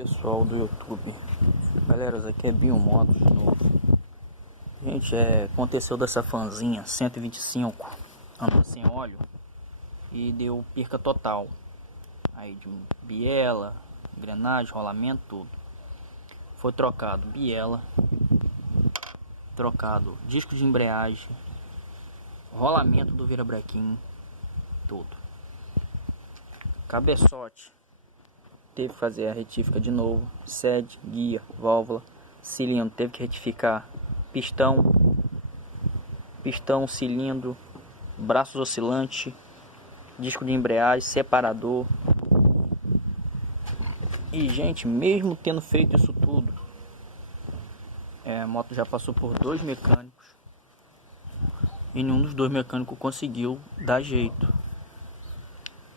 Pessoal do YouTube, galera, isso aqui é Biomotos de novo. Gente, aconteceu dessa fanzinha 125 andando sem óleo e deu perca total aí de biela, engrenagem, rolamento, tudo. Foi trocado biela, trocado disco de embreagem, rolamento do virabrequim, tudo. Cabeçote teve que fazer a retífica de novo, sede, guia, válvula, cilindro teve que retificar, pistão, cilindro, braços oscilantes, disco de embreagem, separador. E gente, mesmo tendo feito isso tudo, a moto já passou por 2 mecânicos e nenhum dos 2 mecânicos conseguiu dar jeito.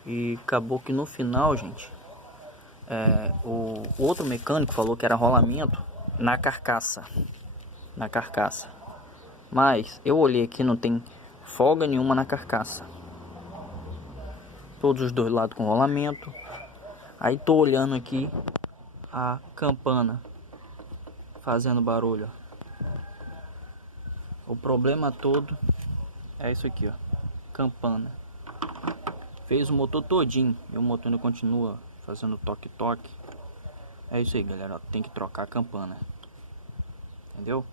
E acabou que no final, gente, o outro mecânico falou que era rolamento na carcaça. Mas eu olhei aqui, não tem folga nenhuma na carcaça. Todos os dois lados com rolamento. Aí tô olhando aqui a campana fazendo barulho, ó. O problema todo é isso aqui, ó. Campana. Fez o motor todinho e o motor ainda continua fazendo toque-toque. É isso aí, galera, ó. Tem que trocar a campana. Entendeu?